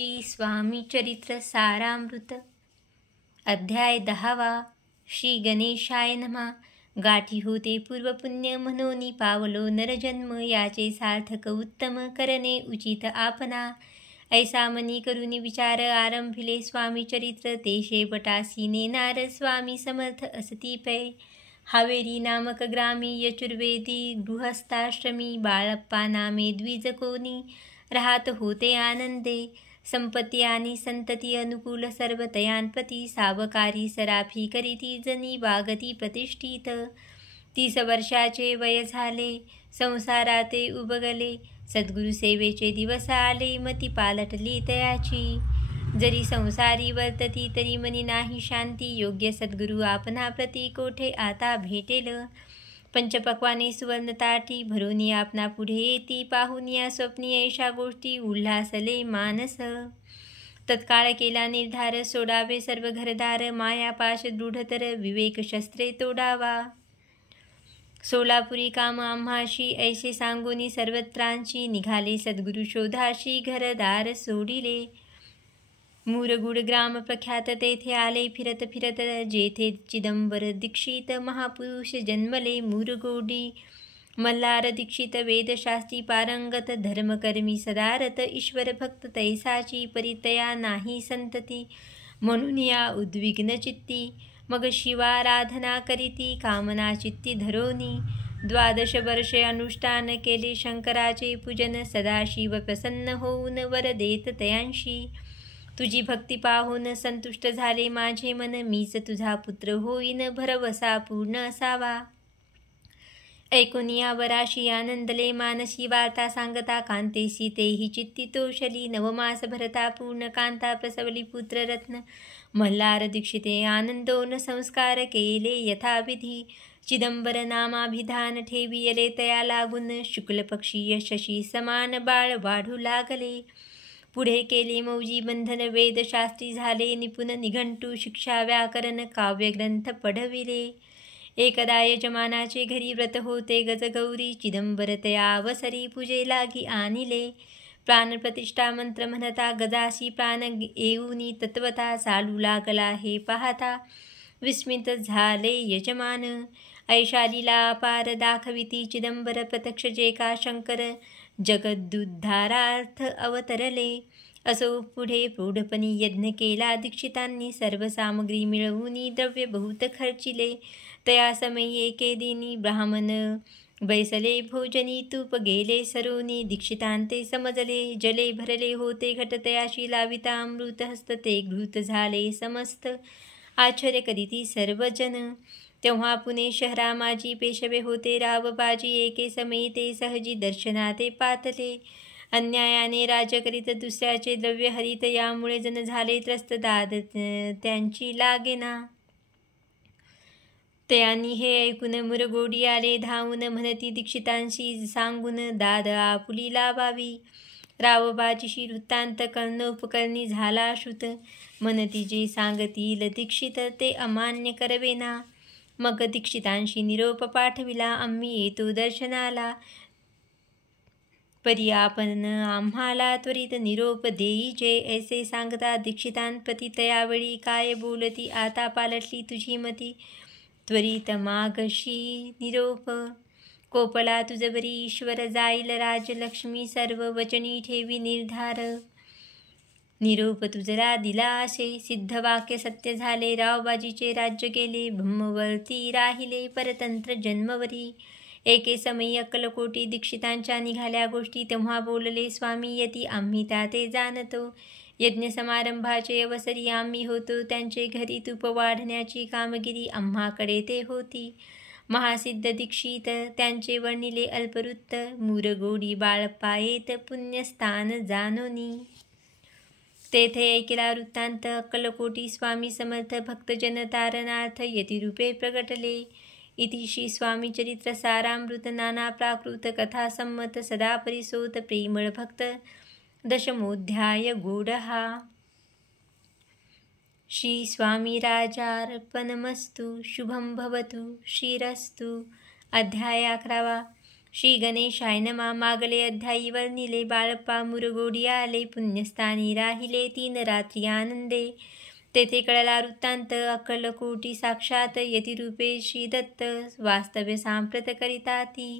श्री स्वामी चरित्र सारामृत अध्याय 10वा. श्री गणेशाय नमः. गाठी होते पूर्वपुण्य म्हणून पावलो नरजन्म, याचे सार्थक उत्तम करणे उचित आपणा. ऐसा मनी करून विचार आरंभिले स्वामी चरित्र, ते शेवटासी नेनार स्वामी समर्थ असती पै. हावेरी नामक ग्रामी यचुर्वेदी गृहस्थाश्रमी, बाळप्पा नामे द्विज कोणी राहत होते आनंदे. संपत्ती आणि संतती अनुकूल सर्व तयांपती, सावकारी सराफी करीती जनी वागती प्रतिष्ठित. 30 वर्षाचे वय झाले, संसाराते उबगले. सद्गुरु सेवेचे दिवस आले, मती पालटली तयाची. जरी संसारी वर्तती तरी मनी नाही शांती, योग्य सद्गुरु आपणा प्रती कोठे आता भेटेल. पंचपक्वाने सुवर्ण ताटी भरून आपणा पुढे येती, पाहून या स्वप्नी ऐशा गोष्टी उल्हासले मानस. तत्काळ केला निर्धार, सोडावे सर्व घरदार. मायापाश दृढतर विवेक शस्त्रे तोडावा. सोलापुरी काम आम्हाशी ऐसे सांगूनी सर्वत्रांची, निघाले सद्गुरु शोधाशी घरदार सोडिले. मुरगुड ग्राम प्रख्यात तेथे आले फिरत फिरत, जेथे चिदंबर दीक्षित महापुरुष जन्मले. मुरगोडी मल्हार दीक्षित वेदशास्त्री पारंगत, धर्मकर्मी सदारत. ईश्वर भक्त तैसाची परितया नाही संतती, म्हणून या उद्विग्न चित्ती. मग शिवाराधना करीती कामना चित्ती धरोनी. 12 वर्षे अनुष्ठान केले शंकराचे पूजन, सदाशिव प्रसन्न होऊन वर देत तयांशी. तुझी भक्ती पाहून संतुष्ट झाले माझे मन, मीच तुझा पुत्र होईन भरवसा पूर्ण असावा. ऐकून या वराशी आनंदले मानसी, वार्ता सांगता कांतेसी तेही चित्ती तोषली. 9 मास भरता पूर्ण कांता प्रसवली पुत्ररत्न. मल्हार दीक्षिते आनंदोन संस्कार केले यथाविधी. चिदंबर नामाभिधान ठेवियले तया लागून, शुक्ल पक्षीय शशी समान बाळ वाढू लागले. पुढे केले मौजी बंधन, वेदशास्त्री झाले निपुण. निघंटू शिक्षा व्याकरण काव्यग्रंथ पढविले. एकदा यजमानाचे घरी व्रत होते गजगौरी, चिदंबर तया अवसरी पूजे लागी आणिले. प्राणप्रतिष्ठा मंत्र म्हणता गजासी प्राण येऊनी, तत्वता चालू लागला हे पाहता विस्मित झाले यजमान. ऐशा लीला अपार दाखविती चिदंबर, प्रत्यक्ष जे का शंकर जगदुद्धारार्थ अवतरले. असो पुढे प्रौढपणी यज्ञ केला दीक्षितांनी, सर्व सामग्री मिळवून द्रव्य बहुत खर्चिले. तया समयी एके दिनी ब्राह्मण बैसले भोजनी, तूप गेले सरोनी. दीक्षितांते समजले जले भरले होते घट, तयाशी लाविता अमृत हस्त ते घृत झाले समस्त. आश्चर्य करीती सर्वजन. तेव्हा पुणे शहरा माजी पेशवे होते रावबाजी, एके समयी ते सहजी दर्शनाते पातले. अन्यायाने राज्य करीत दुसऱ्याचे द्रव्य हरित, यामुळे जन झाले त्रस्त, दाद त्यांची लागेना. त्यांनी हे ऐकून मुरगोडी आले धावून, म्हणती दीक्षितांशी सांगून दाद आपुली लावावी. रावबाजीशी वृत्तांत कर्णोपकरणी झाला श्रुत, म्हणती जे सांगतील दीक्षित ते अमान्य करवेना. मग दीक्षितांशी निरोप पाठविला, आम्ही येतो दर्शनाला. परी आपण आम्हाला त्वरित निरोप देईजे. ऐसे सांगता दीक्षितांप्रती तयावेळी काय बोलती, आता पालटली तुझी मती. त्वरित मागशी निरोप. कोपला तुझवरी ईश्वर, जाईल राजलक्ष्मी सर्व. वचनी ठेवी निर्धार, निरोप तुझला दिला असे. सिद्ध वाक्य सत्य झाले, रावबाजीचे राज्य गेले. ब्रह्मवर्ती राहिले परतंत्र जन्मवरी. एके समयी अक्कलकोटी दीक्षितांच्या निघाल्या गोष्टी, तेव्हा बोलले स्वामी यती आम्ही त्याते जाणतो. यज्ञ समारंभाचे अवसरी आम्ही होतो त्यांचे घरी, तूप वाढण्याची कामगिरी आम्हाकडे ते होती. महासिद्ध दीक्षित त्यांचे वर्णिले अल्पवृत्त, मुरगोडी बाळप्पा येत पुण्यस्थान जानोनी. तेथे ऐकला वृत्तांत अक्कलकोटी स्वामी समर्थ, भक्तजन तारणार्थ यतिरूपे प्रगटले. इति श्री स्वामी चरित्र सारामृत नाना प्राकृत कथा संमत, सदा परिसोत प्रेमळ भक्त. 10मोऽध्याय गोडहा. श्री स्वामी राजार्पणमस्तु. शुभं भवतु. श्रीरस्तु. अध्याय 11वा. श्री गणेशाय नमा. मागले अध्यायी वर्णिले. बाळप्पा मुरगोडी आले. पुण्यस्थानी राहिले 3 रात्री आनंदे. तेथे कळला वृत्तांत. अक्कलकोटी साक्षात यतिरूपे श्री दत्त. वास्तव्य सांप्रत करिता ती.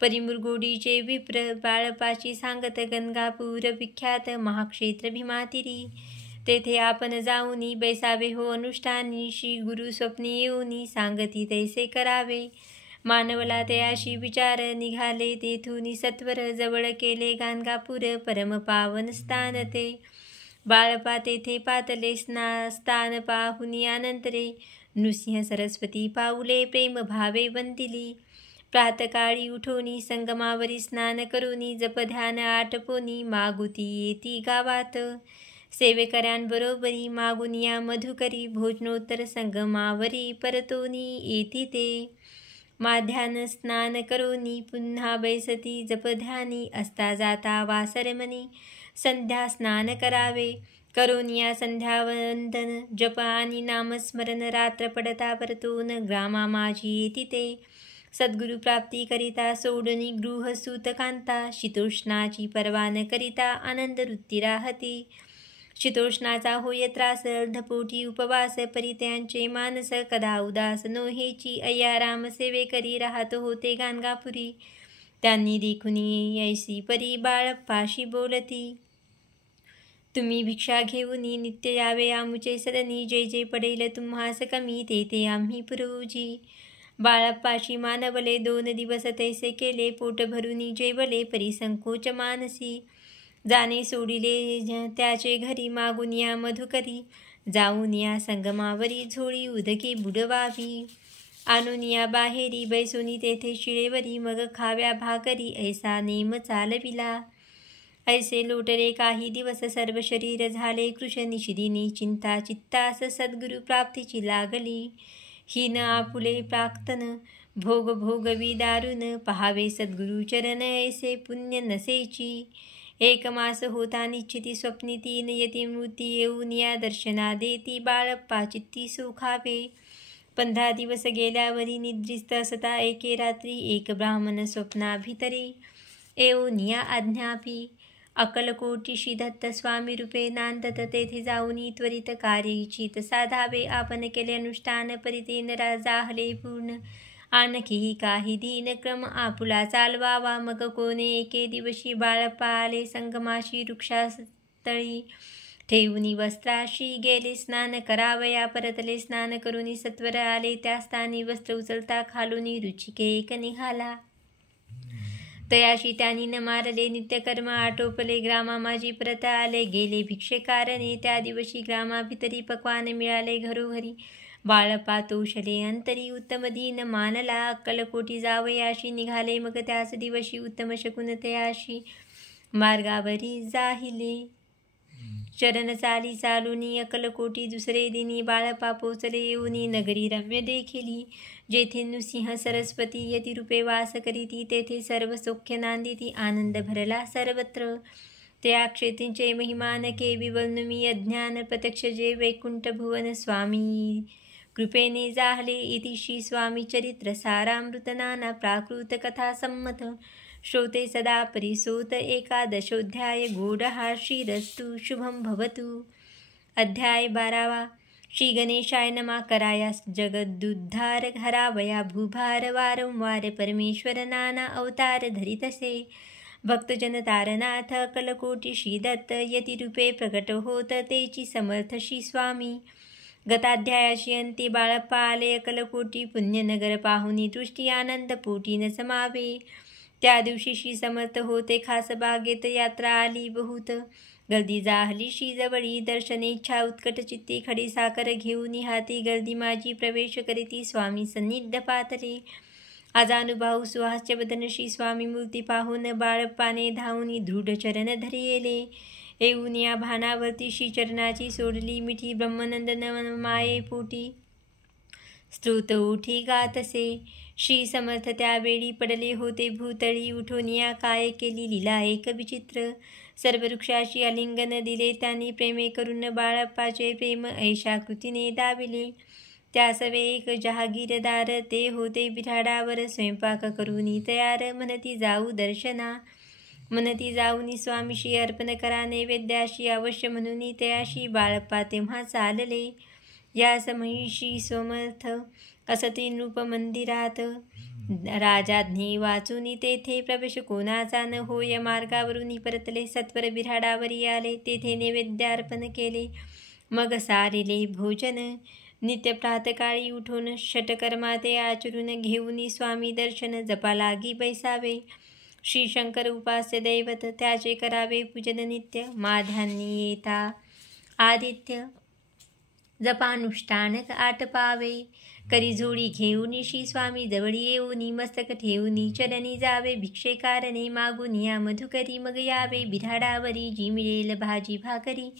परिमुरगोडीचे विप्र. बाळप्पाची सांगत. गंगापूर विख्यात महाक्षेत्र भीमातिरी. तेथे आपण जाऊनी बैसावे हो अनुष्ठानी. श्री गुरु स्वप्नी येऊनी सांगती तैसे करावे. मानवला तयाशी विचार निघाले तेथून सत्वर. जवळ केले गाणगापूर परम पावन स्थान ते. बाळप्पा तेथे पातले स्थान पाहुनी अनंतरे. नृसिंह सरस्वती पाऊले प्रेम भावे वंदिली. प्रातकाळी उठोनी संगमावरी स्नान करोनी. जप ध्यान आटपोनी मागुती येती गावात. सेवेकऱ्यांबरोबरी मागून या मधुकरी. भोजनोत्तर संगमावरी परतोनी येती ते. माध्यान स्नान करोनी पुन्हा बैसती जपध्यानी. असता जाता वासरमनी संध्या स्नान करावे. करोनिया संध्यावंदन जप आणि नामस्मरण. रात्र पडता परतून ग्रामा माझी येती ते. सद्गुरु प्राप्ती करिता सोडणी गृह सूतकांता. शीतोष्णाची पर्वा न करिता आनंद वृत्ती राहती. शीतोष्णाचा होय त्रास अर्धपोटी उपवास. परित्यांचे मानस कदा उदास नोहेची. अय्याराम सेवे करी राहत होते गाणगापुरी. त्यांनी देखुनी ऐसी परी बाळप्पाशी बोलती. तुम्ही भिक्षा घेऊनी नित्य यावे आमुचे सरणी. जे जे पडेल तुम्हास कमी ते ते आम्ही पुरवूजी. बाळप्पाशी मानवले 2 दिवस तैसे केले. पोट भरुनी जेवले परिसंकोच मानसी. जाणे सोडिले त्याचे घरी. मागून या मधुकरी. जाऊन या संगमावरी झोळी उदकी बुडवावी. आणून या बाहेरी बैसोनी तेथे शिळेवरी. मग खाव्या भाकरी ऐसा नेम चालविला. ऐसे लोटले काही दिवस सर्व शरीर झाले कृश. निशिदिनी चिंता चित्तास सद्गुरु प्राप्तीची लागली. हीन आपुले प्राक्तन भोग भोगवी दारुण. पहावे सद्गुरु चरण ऐसे पुण्य नसेची. 1 मास होता निश्चिती स्वप्नी 3 यतिमूर्ती येऊन या दर्शना देती. बाळप्पा चित्ती सुखावे. 15 दिवस गेल्यावरी निद्रिस्त असता एके रात्री. एक ब्राह्मण स्वप्नाभितरी येऊन या आज्ञापी. अक्कलकोटी श्री दत्त स्वामी रूपे नांदत. तेथे जाऊनी त्वरित कार्य इच्छित साधावे. आपण केले अनुष्ठान परितेन जाहले पूर्ण. आणखी काही दिन क्रम आपुला चालवावा. मग कोणे एके दिवशी बाळप्पा आले संगमाशी वृक्षास्थळी. ठेवूनी वस्त्राशी गेले स्नान करावया. परतले स्नान करूनी सत्वर आले त्या स्थानी. वस्त्र उचलता खालूनी रुचिके एक निघाला. तयाशी त्यांनी न मारले नित्यकर्म आटोपले. ग्रामा माझी परत आले गेले भिक्षेकारणे. त्या दिवशी ग्रामाभितरी पक्वान मिळाले घरोघरी. बाळप्पा तोषले अंतरी. उत्तम दीन मानला. अक्कलकोटी जावयाशी निघाले. मग त्याच दिवशी उत्तम शकुन तयाशी मार्गावरी जाहिले. चरण चाली चालूनी अक्कलकोटी. दुसरे दिनी बाळप्पा पोचले. येऊनी नगरी रम्य देखिली. जेथे नृसिंह सरस्वती यतिरूपे वास करीती. तेथे सर्व सौख्य नांदिती. आनंद भरला सर्वत्र. त्या क्षेत्रींचे महिमान के विवर्ण मी अज्ञान. प्रत्यक्ष जे वैकुंठ भुवन स्वामी कृपेने जाहले. इति श्री स्वामी चरित्र सारामृत नाना प्राकृत कथा संमत. श्रोते सदा परिसोत. 11ोऽध्याय. गूढहा श्रीरस्तु शुभं भवतु. अध्याय 12. श्री गणेशाय नमा. करायास जगदुद्धार हरावया भूभार. वारंवार परमेश्वर नाना अवतार धरितसे. भक्तजन तारनाथ अक्कलकोटी श्री दत्त. यतिरूपे प्रकट होत तेची समर्थ श्री स्वामी. गताध्यायाशी अंती बाळप्पा आले अक्कलकोटी. पुण्यनगर पाहुनी दृष्टी आनंद पोटी न समावे. त्या दिवशी श्री समर्थ होते खास बागेत. यात्रा आली बहुत. गर्दी जाहली श्री जवळी. दर्शनेच्छा उत्कट चित्ती. खडी साखर घेऊन हाती. गर्दी माझी प्रवेश करीती. स्वामी सन्निध पातले. अजानुभाऊ सुहास्य वदन श्री स्वामी मूर्ती पाहून. बाळप्पाने धावून दृढ चरण धरिले. येऊन या भानावरती श्री चरणाची सोडली मिठी. ब्रह्मनंदन माये पोटी स्तोत्र उठी गातसे. श्री समर्थ त्यावेळी पडले होते भूतळी. उठून या काय केली लीला एक विचित्र. सर्व वृक्षाशी आलिंगन दिले त्यांनी. प्रेमे करून बाळप्पाचे प्रेम ऐशा कृतीने दाविले. त्यास एक जहागीरदार, ते होते बिराडावर स्वयंपाक करूनी तयार. म्हणती जाऊ दर्शना, म्हणती जाऊनी स्वामीशी अर्पण करा नैवेद्याशी अवश्य, म्हणून तयाशी बाळप्पा तेव्हा चालले. यास महिषी समर्थ असती नृप मंदिरात. राजाज्ञे वाचून तेथे प्रवेश कोणाचा न होय. मार्गावरून परतले, सत्वर बिऱ्हाडावरी आले. तेथे नैवेद्यार्पण केले, मग सारिले भोजन. नित्य प्रातकाळी उठून षटकर्मा ते आचरून, घेऊन स्वामी दर्शन जपा लागी बैसावे. श्री शंकर उपास्य दैवत, त्याचे करावे पूजन नित्य. माध्यान्नी येता आदित्य, जपानुष्ठान आटपावे. करी जोडी घेऊन श्री स्वामी जवळी येऊनी, मस्तक ठेवूनी चरणी जावे. भिक्षेकारणे मागून या मधुकरी, मग यावे बिऱ्हाडावरी. जी मिळेल भाजी भाकरी,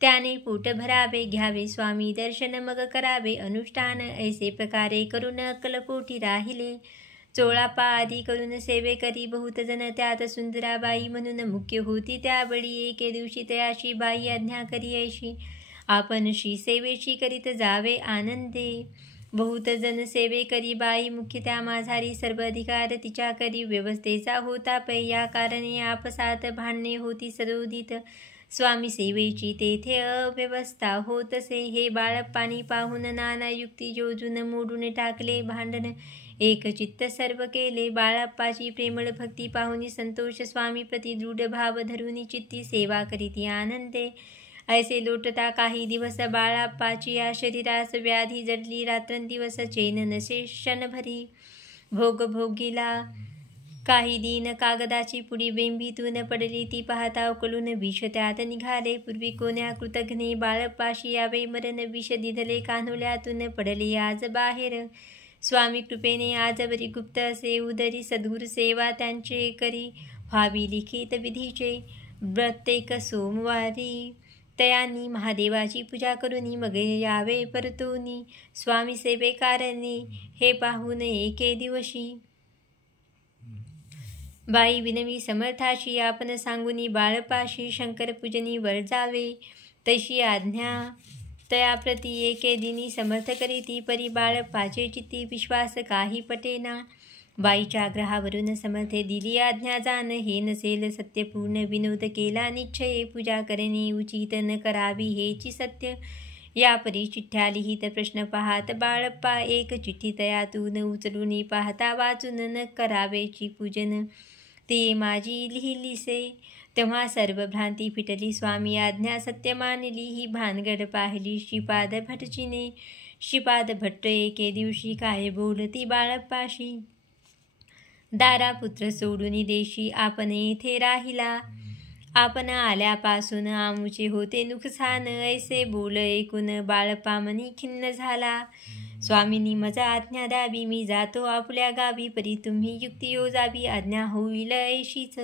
त्याने पोट भरावे. घ्यावे स्वामी दर्शन, मग करावे अनुष्ठान. ऐसे प्रकारे करून अक्कलकोटी राहिले. चोळापा आदी करून सेवे करी बहुत जण. त्यात सुंदराबाई म्हणून मुख्य होती त्यावेळी. एके दिवशी तयाशी बाई आज्ञा करी ऐशी, आपण श्री सेवेची करीत जावे आनंदे. बहुत जण सेवे करी बाई मुख्य त्या माझारी. सर्व अधिकार तिच्या करी, व्यवस्थेचा होता पै. या कारणे आपसात भांडणे होती सदोदित. स्वामी सेवेची तेथे अव्यवस्था होतसे. हे बाळप्पानी पाहून नाना युक्ती योजून, मोडून टाकले भांडण. एक चित्त सर्व केले. बाळप्पाची प्रेमळ भक्ती पाहुनी संतोष, स्वामी प्रति दृढ भाव धरून चित्ती सेवा करीती आनंदे. ऐसे लोटता काही दिवस बाळप्पाची या शरीरास व्याधी जडली. रात्रंदिवस चैन नसे क्षणभरी. भोग भोगीला काही दिन कागदाची पुडी बेंबीतून पडली. ती पाहता उकलून विष त्यात निघाले. पूर्वी कोण्या कृतघ्ने बाळप्पाशी यावे मरण. विष दिधले कान्होल्यातून पडले आज बाहेर. स्वामी कृपेने आजवरी गुप्त असे उदरी. सद्गुरु सेवा त्यांचे करी, व्हावी लिखित विधीचे. प्रत्येक सोमवारी तयांनी महादेवाची पूजा करूनी, मग यावे परतूनी. स्वामी सेवेकारणे हे पाहून एके दिवशी बाई विनवी समर्थाशी, आपण सांगुनी बाळप्पाशी शंकर पूजनी वर जावे. तशी आज्ञा तयाप्रती एके दिनी समर्थ करीती. परी बाळप्पाचे चित्ती विश्वास काही पटेना. बाईच्या ग्रहावरून समर्थे दिली आज्ञा जाण. हे नसेल सत्यपूर्ण विनोद केला निश्चय. पूजा करणे उचित न करावी हेची सत्य. या परी चिठ्ठ्या लिहित प्रश्न पाहात बाळप्पा. एक चिठ्ठी तयातून उचलून पाहता वाचून, न करावेची पूजन ते माझी लिहिलीसे. तेव्हा सर्व भ्रांती फिटली. स्वामी आज्ञा सत्य मानली. ही भानगड पाहिली श्रीपाद भटजीने. श्रीपाद भट्ट एके दिवशी काय बोलती बाळप्पाशी. दारापुत्र सोडून देशी आपण येथे राहिला. आपण आल्यापासून आमुचे होते नुकसान. ऐसे बोल ऐकून बाळप्पा मनी खिन्न झाला. स्वामींनी मजा आज्ञा द्यावी, मी जातो आपल्या गावी. परी तुम्ही युक्ती योजावी, आज्ञा होईल ऐशीच.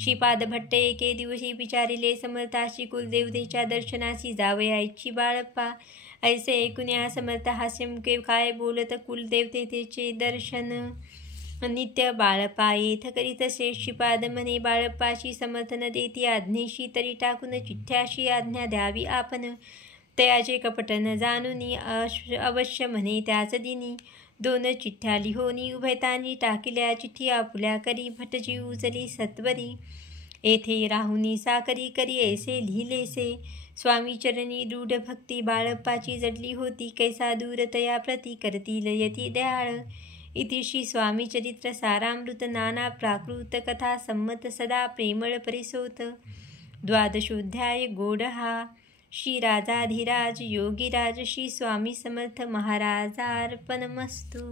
श्रीपाद भट्ट एके दिवशी विचारिले समर्थाशी, कुलदेवतेच्या दर्शनाशी जावयाची बाळप्पा. ऐसे ऐकून या समर्थ हास्यमुखे काय बोलत. कुलदेवतेचे दर्शन नित्य बाळप्पा येथ करीतसे. श्रीपाद म्हणे बाळप्पाशी समर्थन देती आज्ञेशी. तरी टाकून चिठ्ठ्याशी आज्ञा द्यावी आपण. तयाचे कपट न जाणूनी अवश्य म्हणे त्याच दिनी. 2 चिठ्ठ्या लिहोनी उभयतांनी टाकिल्या. चिठ्ठी आपुल्या करी भटजी उचली सत्वरी. येथे राहुनी साकरी करी ऐसे लिहिलेसे. स्वामी चरणी दृढ भक्ती बाळप्पाची जडली होती. कैसा दूर तया प्रती करतील यती दयाळ. इति श्री स्वामी चरित्र सारामृत. नाना प्राकृत कथा संमत सदा प्रेमळ परिसोत. 12ोऽध्याय गोडहा. श्री राजाधिराज योगीराज श्री स्वामी समर्थ महाराजार्पणमस्तु.